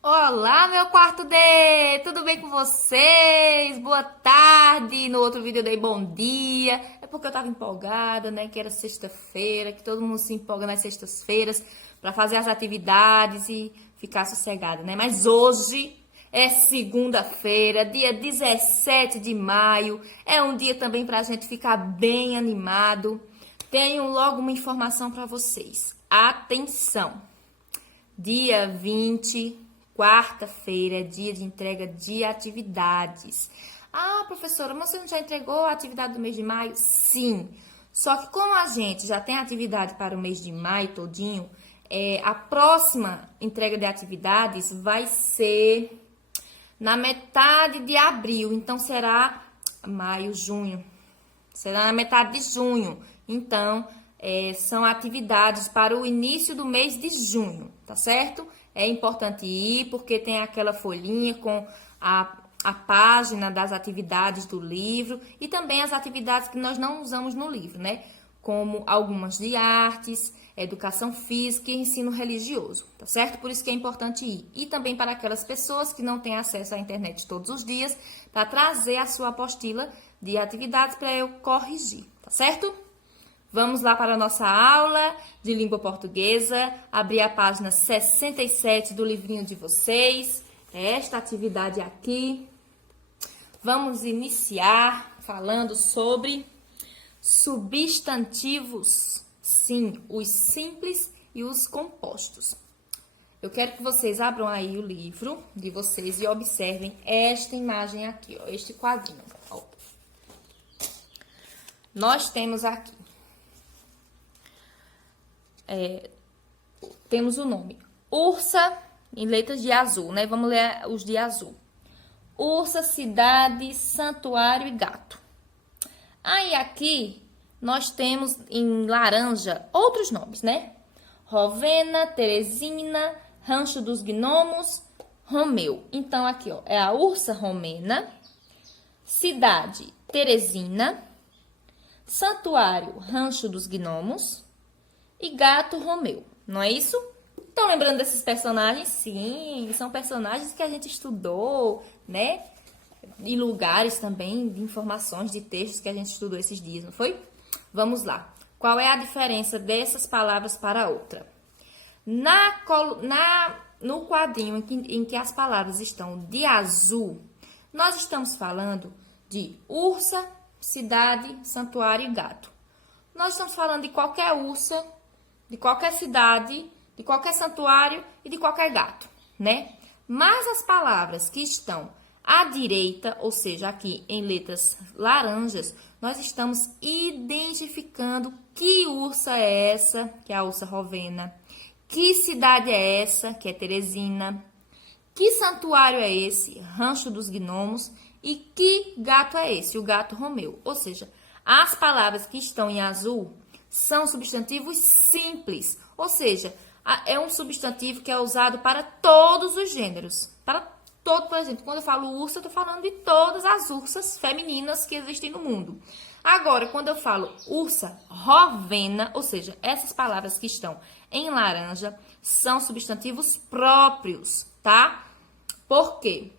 Olá, meu quarto D! Tudo bem com vocês? Boa tarde! No outro vídeo eu dei bom dia. É porque eu tava empolgada, né? Que era sexta-feira, que todo mundo se empolga nas sextas-feiras para fazer as atividades e ficar sossegada, né? Mas hoje é segunda-feira, dia 17 de maio. É um dia também para a gente ficar bem animado. Tenho logo uma informação para vocês. Atenção! Dia 20, quarta-feira, é dia de entrega de atividades. Ah, professora, mas você não já entregou a atividade do mês de maio? Sim. Só que como a gente já tem atividade para o mês de maio todinho, a próxima entrega de atividades vai ser na metade de abril. Então será maio, junho. Será na metade de junho. Então, são atividades para o início do mês de junho, tá certo? É importante ir porque tem aquela folhinha com a página das atividades do livro e também as atividades que nós não usamos no livro, né? Como algumas de artes, educação física e ensino religioso, tá certo? Por isso que é importante ir. E também para aquelas pessoas que não têm acesso à internet todos os dias, para trazer a sua apostila de atividades para eu corrigir, tá certo? Vamos lá para a nossa aula de língua portuguesa, abrir a página 67 do livrinho de vocês, esta atividade aqui. Vamos iniciar falando sobre substantivos, sim, os simples e os compostos. Eu quero que vocês abram aí o livro de vocês e observem esta imagem aqui, ó, este quadrinho. Ó. Nós temos aqui, temos o nome ursa, em letras de azul, né? Vamos ler os de azul. Ursa, cidade, santuário e gato. Aí aqui nós temos em laranja outros nomes, né? Rovena, Teresina, Rancho dos Gnomos, Romeu. Então aqui, ó, é a ursa romena, cidade Teresina, santuário Rancho dos Gnomos e gato Romeu. Não é isso? Estão lembrando desses personagens? Sim, são personagens que a gente estudou, né? E lugares também de informações, de textos que a gente estudou esses dias, não foi? Vamos lá. Qual é a diferença dessas palavras para a outra? No quadrinho em que as palavras estão de azul, nós estamos falando de ursa, cidade, santuário e gato. Nós estamos falando de qualquer ursa, de qualquer cidade, de qualquer santuário e de qualquer gato, né? Mas as palavras que estão à direita, ou seja, aqui em letras laranjas, nós estamos identificando que ursa é essa, que é a ursa rovena, que cidade é essa, que é Teresina, que santuário é esse, Rancho dos Gnomos, e que gato é esse, o gato Romeu. Ou seja, as palavras que estão em azul são substantivos simples, ou seja, é um substantivo que é usado para todos os gêneros, para todo, por exemplo, quando eu falo ursa, eu estou falando de todas as ursas femininas que existem no mundo. Agora, quando eu falo ursa rovena, ou seja, essas palavras que estão em laranja são substantivos próprios, tá? Por quê?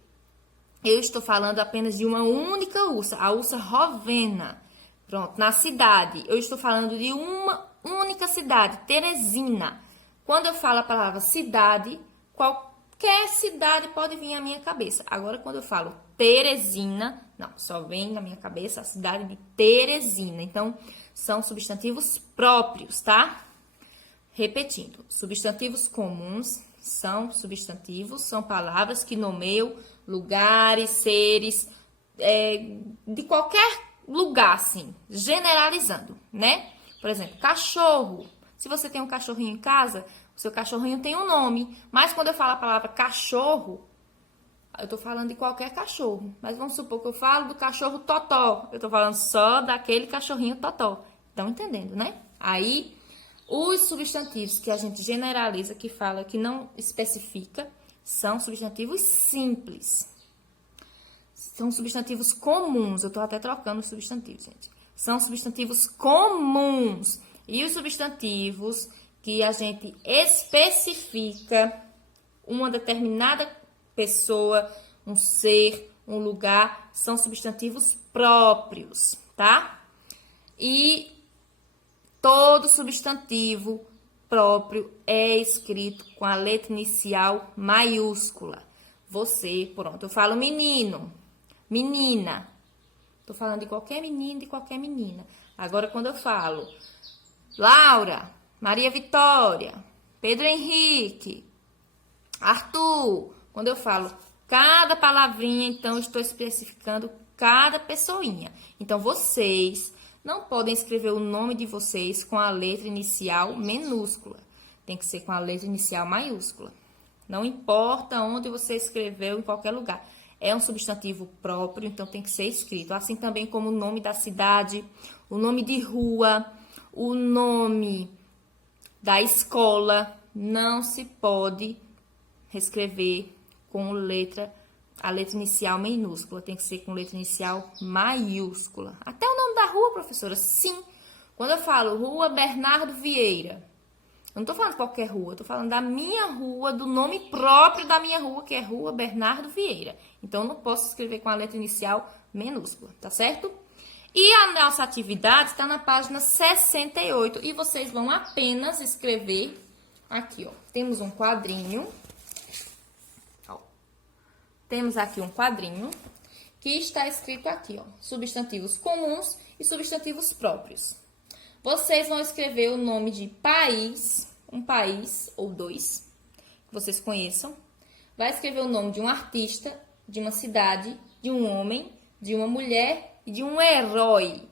Eu estou falando apenas de uma única ursa, a ursa rovena. Pronto, na cidade, eu estou falando de uma única cidade, Teresina. Quando eu falo a palavra cidade, qualquer cidade pode vir à minha cabeça. Agora, quando eu falo Teresina, não, só vem na minha cabeça a cidade de Teresina. Então, são substantivos próprios, tá? Repetindo, substantivos comuns são substantivos, são palavras que nomeiam lugares, seres, de qualquer lugar, assim, generalizando, né? Por exemplo, cachorro. Se você tem um cachorrinho em casa, o seu cachorrinho tem um nome. Mas quando eu falo a palavra cachorro, eu tô falando de qualquer cachorro. Mas vamos supor que eu falo do cachorro totó. Eu tô falando só daquele cachorrinho totó. Estão entendendo, né? Aí, os substantivos que a gente generaliza, que fala, que não especifica, são substantivos simples. São substantivos comuns. Eu tô até trocando os substantivos, gente. São substantivos comuns. E os substantivos que a gente especifica uma determinada pessoa, um ser, um lugar, são substantivos próprios, tá? E todo substantivo próprio é escrito com a letra inicial maiúscula. Você, pronto, eu falo menino, menina. Tô falando de qualquer menino, de qualquer menina. Agora, quando eu falo Laura, Maria Vitória, Pedro Henrique, Arthur, quando eu falo cada palavrinha, então eu estou especificando cada pessoinha. Então, vocês não podem escrever o nome de vocês com a letra inicial minúscula. Tem que ser com a letra inicial maiúscula. Não importa onde você escreveu, em qualquer lugar. É um substantivo próprio, então tem que ser escrito. Assim também como o nome da cidade, o nome de rua, o nome da escola. Não se pode reescrever com a letra inicial minúscula. Tem que ser com letra inicial maiúscula. Até o nome da rua, professora, sim. Quando eu falo Rua Bernardo Vieira, eu não tô falando de qualquer rua, eu tô falando da minha rua, do nome próprio da minha rua, que é Rua Bernardo Vieira. Então, eu não posso escrever com a letra inicial minúscula, tá certo? E a nossa atividade está na página 68 e vocês vão apenas escrever aqui, ó. Temos um quadrinho. Ó. Temos aqui um quadrinho que está escrito aqui, ó, substantivos comuns e substantivos próprios. Vocês vão escrever o nome de país, um país ou dois, que vocês conheçam. Vai escrever o nome de um artista, de uma cidade, de um homem, de uma mulher e de um herói.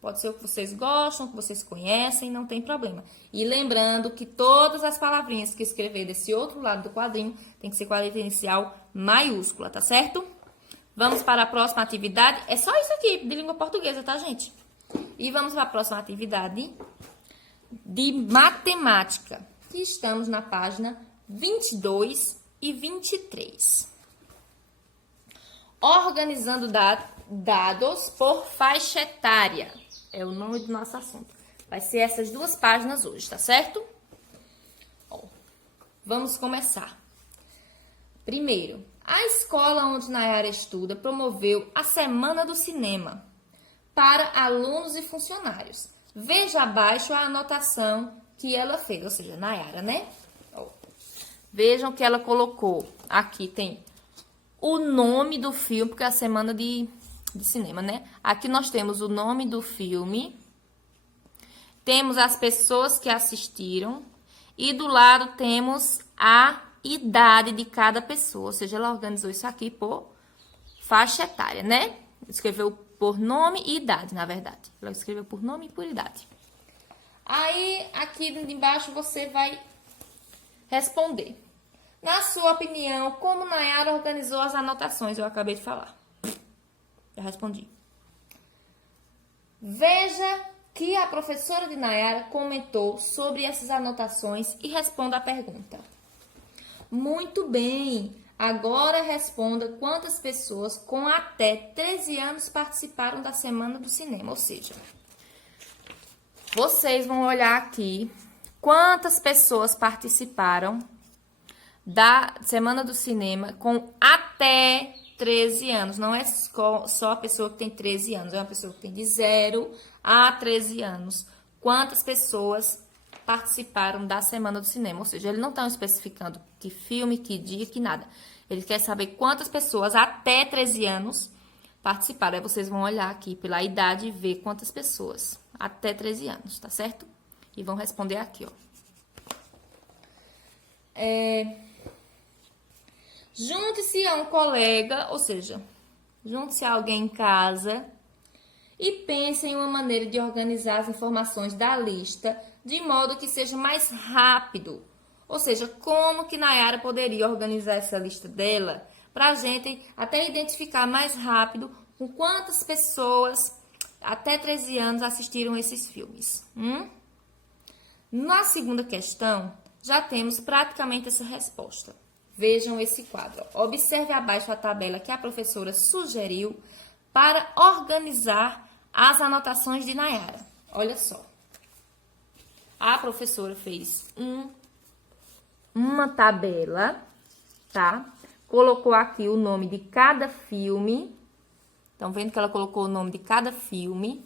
Pode ser o que vocês gostam, o que vocês conhecem, não tem problema. E lembrando que todas as palavrinhas que escrever desse outro lado do quadrinho tem que ser com a letra inicial maiúscula, tá certo? Vamos para a próxima atividade. É só isso aqui, de língua portuguesa, tá, gente? E vamos para a próxima atividade de matemática, que estamos na página 22 e 23. Organizando dados por faixa etária. É o nome do nosso assunto. Vai ser essas duas páginas hoje, tá certo? Ó, vamos começar. Primeiro, a escola onde Nayara estuda promoveu a Semana do Cinema para alunos e funcionários. Veja abaixo a anotação que ela fez, ou seja, Nayara, né? Ó, vejam que ela colocou. Aqui tem o nome do filme, porque é a semana de cinema, né? Aqui nós temos o nome do filme, temos as pessoas que assistiram e do lado temos a idade de cada pessoa, ou seja, ela organizou isso aqui por faixa etária, né? Escreveu por nome e idade, na verdade. Ela escreveu por nome e por idade. Aí, aqui embaixo, você vai responder. Na sua opinião, como Nayara organizou as anotações? Eu acabei de falar. Já respondi. Veja que a professora de Nayara comentou sobre essas anotações e responda a pergunta. Muito bem! Agora responda quantas pessoas com até 13 anos participaram da Semana do Cinema. Ou seja, vocês vão olhar aqui quantas pessoas participaram da Semana do Cinema com até 13 anos. Não é só a pessoa que tem 13 anos, é uma pessoa que tem de 0 a 13 anos. Quantas pessoas participaram da Semana do Cinema? Ou seja, ele não está especificando que filme, que dia, que nada. Ele quer saber quantas pessoas até 13 anos participaram. Aí vocês vão olhar aqui pela idade e ver quantas pessoas até 13 anos, tá certo? E vão responder aqui, ó. Junte-se a um colega, ou seja, junte-se a alguém em casa e pense em uma maneira de organizar as informações da lista de modo que seja mais rápido. Ou seja, como que Nayara poderia organizar essa lista dela para a gente até identificar mais rápido com quantas pessoas até 13 anos assistiram esses filmes. Na segunda questão, já temos praticamente essa resposta. Vejam esse quadro. Observe abaixo a tabela que a professora sugeriu para organizar as anotações de Nayara. Olha só. A professora fez uma tabela tá? Colocou aqui o nome de cada filme. Estão vendo que ela colocou o nome de cada filme.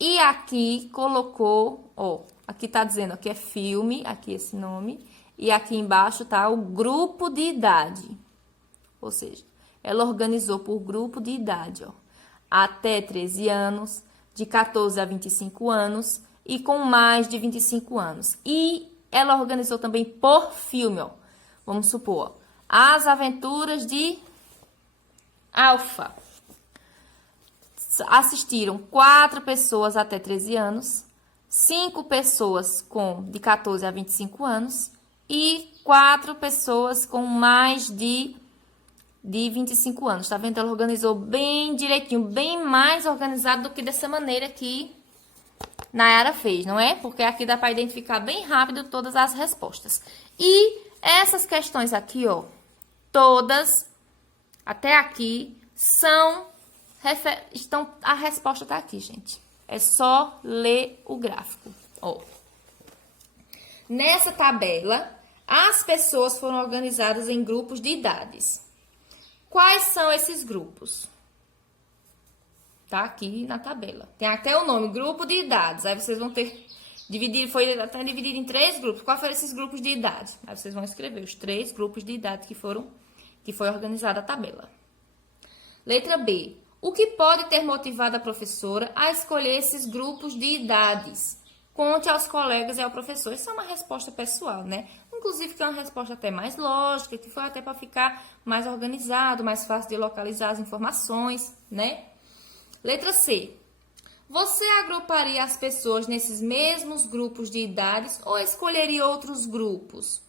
E aqui colocou, ó, aqui tá dizendo que é filme, aqui esse nome. E aqui embaixo tá o grupo de idade. Ou seja, ela organizou por grupo de idade, ó. Até 13 anos, de 14 a 25 anos e com mais de 25 anos. E ela organizou também por filme, ó. Vamos supor, ó, As Aventuras de Alfa. Assistiram 4 pessoas até 13 anos, 5 pessoas de 14 a 25 anos e 4 pessoas com mais de 25 anos. Tá vendo? Ela organizou bem direitinho, bem mais organizado do que dessa maneira que Nayara fez, não é? Porque aqui dá para identificar bem rápido todas as respostas. E essas questões aqui, ó, todas até aqui a resposta tá aqui, gente. É só ler o gráfico, ó. Nessa tabela, as pessoas foram organizadas em grupos de idades. Quais são esses grupos? Tá aqui na tabela. Tem até o nome, grupo de idades. Aí vocês vão ter foi até dividido em 3 grupos. Quais foram esses grupos de idade? Aí vocês vão escrever os 3 grupos de idade que foi organizada a tabela. Letra B. O que pode ter motivado a professora a escolher esses grupos de idades? Conte aos colegas e ao professor. Isso é uma resposta pessoal, né? Inclusive que é uma resposta até mais lógica, que foi até para ficar mais organizado, mais fácil de localizar as informações, né? Letra C. Você agruparia as pessoas nesses mesmos grupos de idades ou escolheria outros grupos?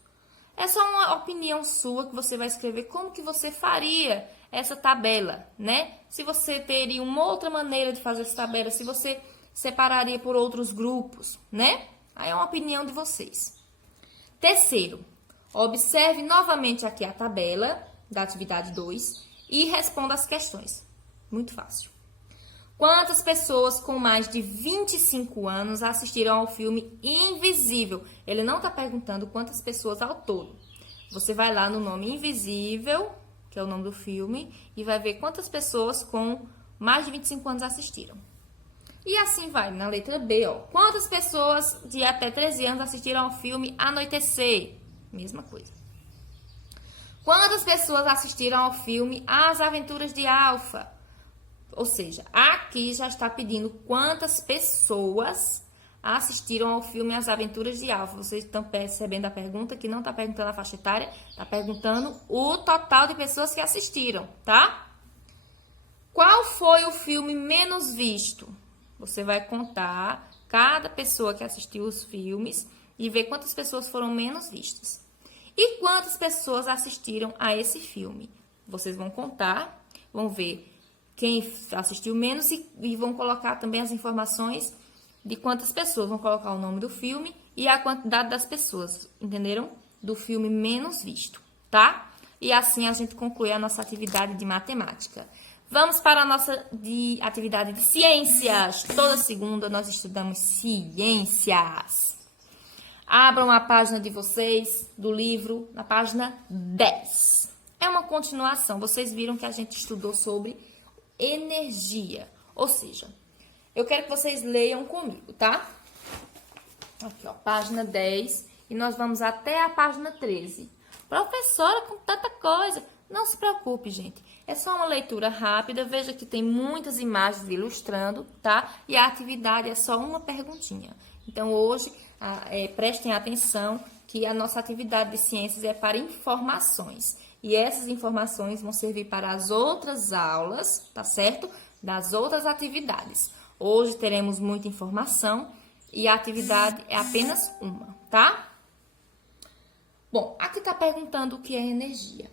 Essa é uma opinião sua que você vai escrever como que você faria essa tabela, né? Se você teria uma outra maneira de fazer essa tabela, se você separaria por outros grupos, né? Aí é uma opinião de vocês. Terceiro, observe novamente aqui a tabela da atividade 2 e responda as questões. Muito fácil. Quantas pessoas com mais de 25 anos assistiram ao filme Invisível? Ele não está perguntando quantas pessoas ao todo. Você vai lá no nome Invisível, que é o nome do filme, e vai ver quantas pessoas com mais de 25 anos assistiram. E assim vai, na letra B, ó. Quantas pessoas de até 13 anos assistiram ao filme Anoitecer? Mesma coisa. Quantas pessoas assistiram ao filme As Aventuras de Alfa? Ou seja, aqui já está pedindo quantas pessoas assistiram ao filme As Aventuras de Alfa. Vocês estão percebendo a pergunta, que não está perguntando a faixa etária, está perguntando o total de pessoas que assistiram, tá? Qual foi o filme menos visto? Você vai contar cada pessoa que assistiu os filmes e ver quantas pessoas foram menos vistas. E quantas pessoas assistiram a esse filme? Vocês vão contar, vão ver quem assistiu menos e vão colocar também as informações de quantas pessoas. Vão colocar o nome do filme e a quantidade das pessoas, entenderam? Do filme menos visto, tá? E assim a gente conclui a nossa atividade de matemática. Vamos para a nossa atividade de ciências. Toda segunda nós estudamos ciências. Abram a página de vocês do livro, na página 10. É uma continuação. Vocês viram que a gente estudou sobre energia. Ou seja, eu quero que vocês leiam comigo, tá? Aqui, ó, página 10. E nós vamos até a página 13. Professora, com tanta coisa. Não se preocupe, gente. É só uma leitura rápida. Veja que tem muitas imagens ilustrando, tá? E a atividade é só uma perguntinha. Então, hoje, prestem atenção que a nossa atividade de ciências é para informações. E essas informações vão servir para as outras aulas, tá certo? Das outras atividades. Hoje teremos muita informação e a atividade é apenas uma, tá? Bom, aqui está perguntando o que é energia.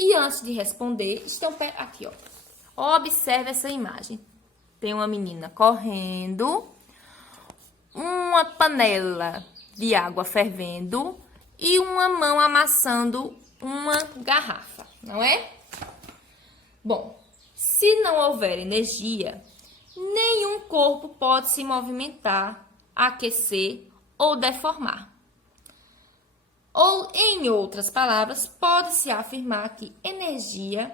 E antes de responder, estão aqui, ó. Observe essa imagem. Tem uma menina correndo, uma panela de água fervendo e uma mão amassando uma garrafa, não é? Bom, se não houver energia, nenhum corpo pode se movimentar, aquecer ou deformar. Ou, em outras palavras, pode-se afirmar que energia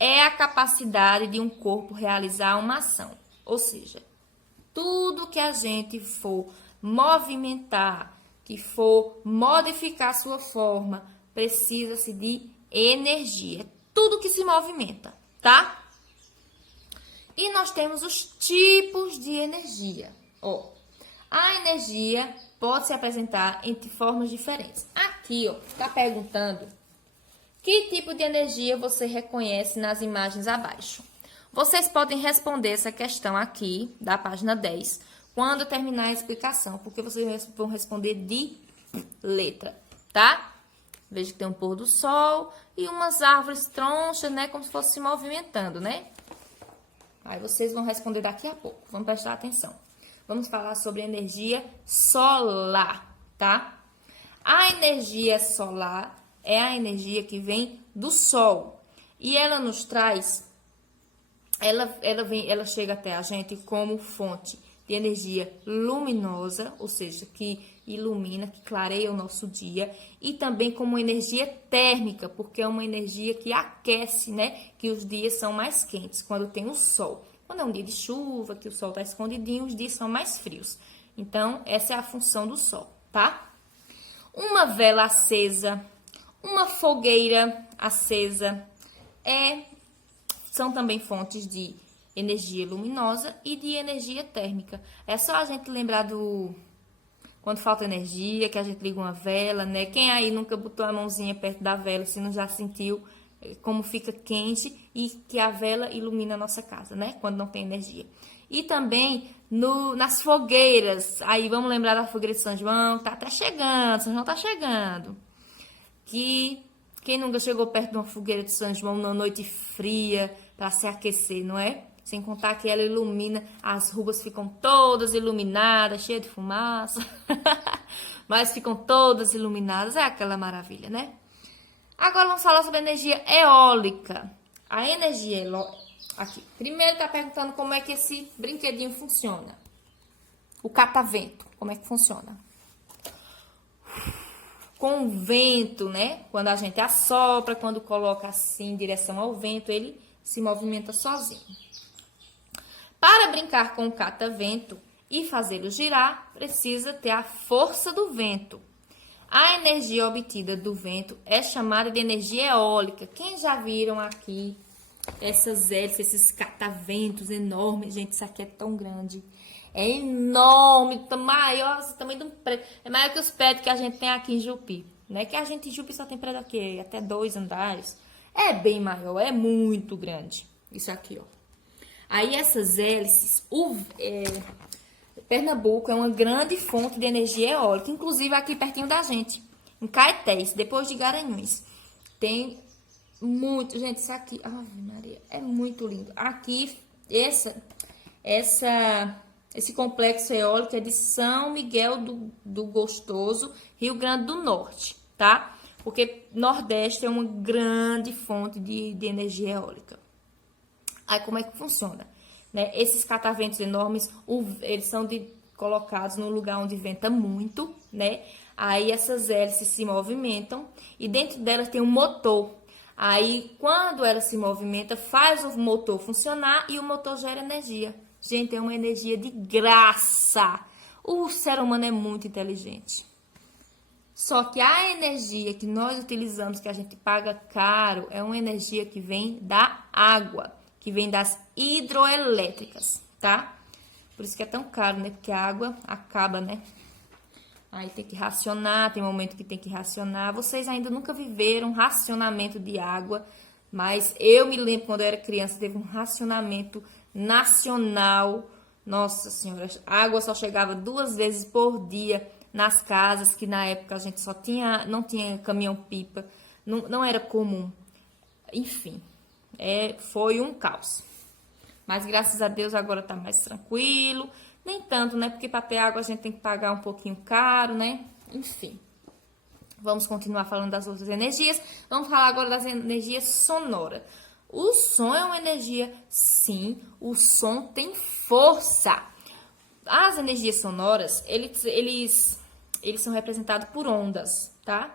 é a capacidade de um corpo realizar uma ação. Ou seja, tudo que a gente for movimentar, que for modificar sua forma, precisa-se de energia. Tudo que se movimenta, tá? E nós temos os tipos de energia. Ó, a energia pode se apresentar entre formas diferentes. Aqui, ó, tá perguntando que tipo de energia você reconhece nas imagens abaixo. Vocês podem responder essa questão aqui, da página 10, quando terminar a explicação, porque vocês vão responder de letra, tá? Veja que tem um pôr do sol e umas árvores tronchas, né, como se fosse se movimentando, né? Aí vocês vão responder daqui a pouco, vamos prestar atenção. Vamos falar sobre energia solar, tá? A energia solar é a energia que vem do sol e ela nos traz, ela chega até a gente como fonte de energia luminosa, ou seja, que ilumina, que clareia o nosso dia, e também como energia térmica, porque é uma energia que aquece, né? Que os dias são mais quentes quando tem o sol. Quando é um dia de chuva, que o sol está escondidinho, os dias são mais frios. Então, essa é a função do sol, tá? Uma vela acesa, uma fogueira acesa, são também fontes de energia luminosa e de energia térmica. É só a gente lembrar quando falta energia, que a gente liga uma vela, né? Quem aí nunca botou a mãozinha perto da vela, se não já sentiu como fica quente e que a vela ilumina a nossa casa, né? Quando não tem energia. E também nas fogueiras. Aí vamos lembrar da fogueira de São João, tá até chegando, São João tá chegando. Que quem nunca chegou perto de uma fogueira de São João numa noite fria para se aquecer, não é? Sem contar que ela ilumina, as ruas ficam todas iluminadas, cheias de fumaça, mas ficam todas iluminadas, é aquela maravilha, né? Agora vamos falar sobre energia eólica. A energia eólica, aqui, primeiro está perguntando como é que esse brinquedinho funciona. O catavento, como é que funciona? Com o vento, né? Quando a gente assopra, quando coloca assim em direção ao vento, ele se movimenta sozinho. Para brincar com o catavento e fazê-lo girar, precisa ter a força do vento. A energia obtida do vento é chamada de energia eólica. Quem já viram aqui essas hélices, esses cataventos enormes? Gente, isso aqui é tão grande. É enorme, maior, tamanho de um prédio. É maior que os prédios que a gente tem aqui em Jupi. Né? Que a gente em Jupi só tem prédio aqui, até 2 andares. É bem maior, é muito grande. Isso aqui, ó. Aí essas hélices, Pernambuco é uma grande fonte de energia eólica, inclusive aqui pertinho da gente, em Caetés, depois de Garanhuns. Tem muito, gente, isso aqui, Ave Maria, é muito lindo. Aqui, esse complexo eólico é de São Miguel do Gostoso, Rio Grande do Norte, tá? Porque Nordeste é uma grande fonte de energia eólica. Aí, como é que funciona? Né? Esses cataventos enormes, eles são colocados num lugar onde venta muito, né? Aí, essas hélices se movimentam e dentro delas tem um motor. Aí, quando ela se movimenta, faz o motor funcionar e o motor gera energia. Gente, é uma energia de graça. O ser humano é muito inteligente. Só que a energia que nós utilizamos, que a gente paga caro, é uma energia que vem da água, que vem das hidroelétricas, tá? Por isso que é tão caro, né? Porque a água acaba, né? Aí tem que racionar, tem momento que tem que racionar. Vocês ainda nunca viveram racionamento de água, mas eu me lembro quando eu era criança, teve um racionamento nacional. Nossa Senhora, a água só chegava 2 vezes por dia nas casas, que na época a gente não tinha caminhão-pipa, não era comum. Enfim, foi um caos. Mas graças a Deus agora tá mais tranquilo. Nem tanto, né? Porque para ter água a gente tem que pagar um pouquinho caro, né? Enfim. Vamos continuar falando das outras energias. Vamos falar agora das energias sonoras. O som é uma energia, sim. O som tem força. As energias sonoras, eles são representados por ondas, tá?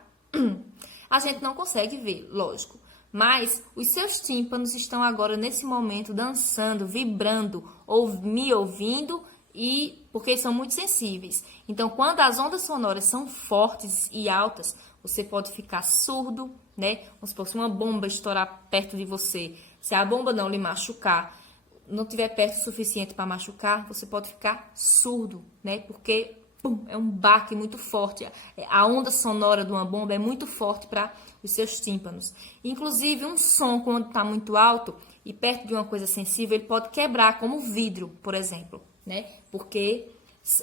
A gente não consegue ver, lógico. Mas os seus tímpanos estão agora, nesse momento, dançando, vibrando, ou me ouvindo, e porque são muito sensíveis. Então, quando as ondas sonoras são fortes e altas, você pode ficar surdo, né? Vamos supor, se uma bomba estourar perto de você, se a bomba não lhe machucar, não tiver perto o suficiente para machucar, você pode ficar surdo, né? Porque pum, é um baque muito forte. A onda sonora de uma bomba é muito forte para os seus tímpanos. Inclusive, um som, quando está muito alto e perto de uma coisa sensível, ele pode quebrar, como vidro, por exemplo, né? Porque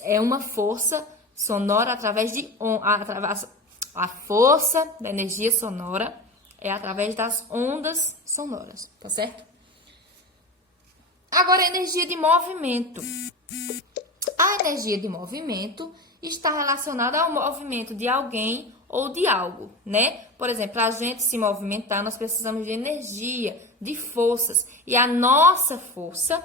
é uma força sonora através de a força da energia sonora é através das ondas sonoras, tá certo? Agora, a energia de movimento. A energia de movimento está relacionada ao movimento de alguém ou de algo, né? Por exemplo, para a gente se movimentar, nós precisamos de energia, de forças. E a nossa força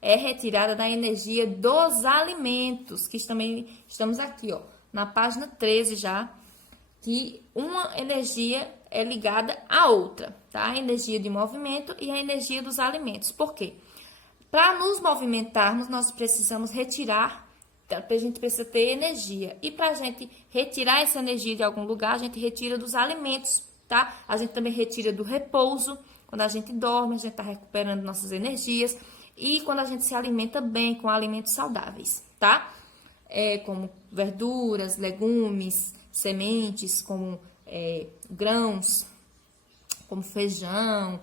é retirada da energia dos alimentos, que também estamos aqui, ó, na página 13 já, que uma energia é ligada à outra, tá? A energia de movimento e a energia dos alimentos. Por quê? Para nos movimentarmos, nós precisamos retirar, a gente precisa ter energia. E para a gente retirar essa energia de algum lugar, a gente retira dos alimentos, tá? A gente também retira do repouso. Quando a gente dorme, a gente está recuperando nossas energias. E quando a gente se alimenta bem, com alimentos saudáveis, tá? Como verduras, legumes, sementes, como grãos, como feijão,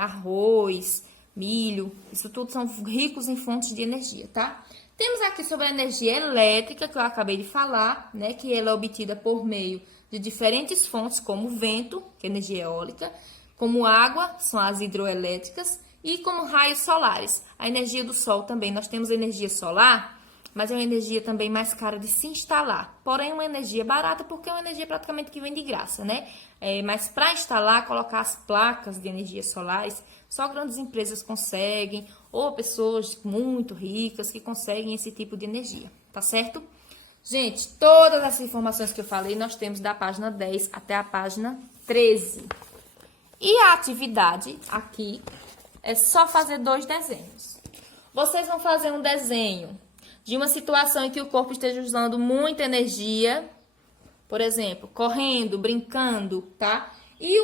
arroz, milho, isso tudo são ricos em fontes de energia, tá? Temos aqui sobre a energia elétrica, que eu acabei de falar, né? Que ela é obtida por meio de diferentes fontes, como vento, que é energia eólica, como água, são as hidroelétricas, e como raios solares. A energia do sol também, nós temos energia solar, mas é uma energia também mais cara de se instalar. Porém, uma energia barata, porque é uma energia praticamente que vem de graça, né? Mas para instalar, colocar as placas de energia solares, só grandes empresas conseguem, ou pessoas muito ricas que conseguem esse tipo de energia, tá certo? Gente, todas essas informações que eu falei, nós temos da página 10 até a página 13. E a atividade aqui é só fazer 2 desenhos. Vocês vão fazer um desenho de uma situação em que o corpo esteja usando muita energia, por exemplo, correndo, brincando, tá? E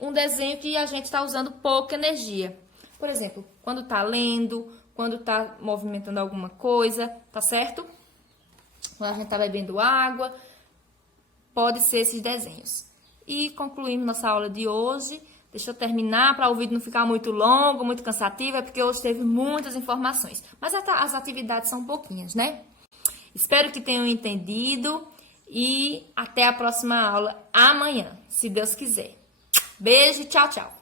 um desenho que a gente está usando pouca energia. Por exemplo, quando tá lendo, quando tá movimentando alguma coisa, tá certo? Quando a gente tá bebendo água, pode ser esses desenhos. E concluímos nossa aula de hoje. Deixa eu terminar para o vídeo não ficar muito longo, muito cansativo, é porque hoje teve muitas informações. Mas as atividades são pouquinhas, né? Espero que tenham entendido e até a próxima aula amanhã, se Deus quiser. Beijo, tchau, tchau.